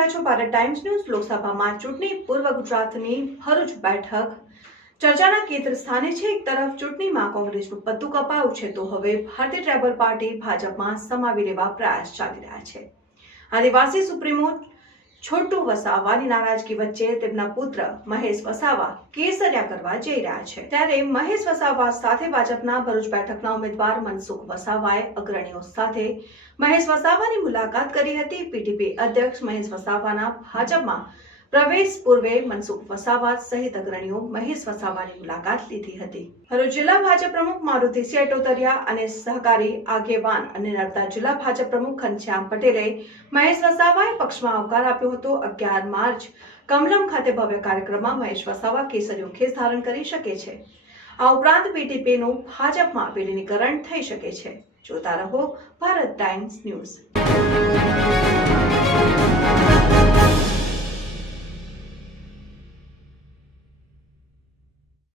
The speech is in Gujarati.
રહ્યા છો ભારત ટાઈમ્સ ન્યૂઝ। લોકસભામાં ચૂંટણી પૂર્વ ગુજરાતની ભરૂચ બેઠક ચર્ચાના કેન્દ્ર સ્થાને છે। એક તરફ ચૂંટણીમાં કોંગ્રેસનું પત્તું કપાયું છે તો હવે ભારતીય ટ્રાઇબલ પાર્ટી ભાજપમાં સમાવી લેવા પ્રયાસ ચાલી રહ્યા છે। આદિવાસી સુપ્રીમો છોટુ વસાવાની નારાજગી વચ્ચે તેમના પુત્ર મહેશ વસાવા કેસરિયા કરવા જઈ રહ્યા છે। ત્યારે મહેશ વસાવા સાથે ભાજપના ભરૂચ બેઠકના ઉમેદવાર મનસુખ વસાવાએ અગ્રણીઓ સાથે મહેશ વસાવાની મુલાકાત કરી હતી। પીટીપી અધ્યક્ષ મહેશ વસાવાના ભાજપમાં પ્રવેશ પૂર્વે મનસુખ વસાવા સહિત અગ્રણીઓ મહેશ વસાવાની મુલાકાત લીધી હતી। ભરૂચ જિલ્લા ભાજપ પ્રમુખ મારુતિસિંહ ટોતરિયા અને સહકારી આગેવાન અને નર્મદા જિલ્લા ભાજપ પ્રમુખ ઘનશ્યામ પટેલે મહેશ વસાવાએ પક્ષમાં આવકાર આપ્યો હતો। 11 માર્ચ કમલમ ખાતે ભવ્ય કાર્યક્રમમાં મહેશ વસાવા કેસરીયો ખેસ ધારણ કરી શકે છે। આ ઉપરાંત પીટીપીનું ભાજપમાં વિલીનીકરણ થઈ શકે છે। જોતા રહો ભારત ટાઈમ્સ ન્યૂઝ।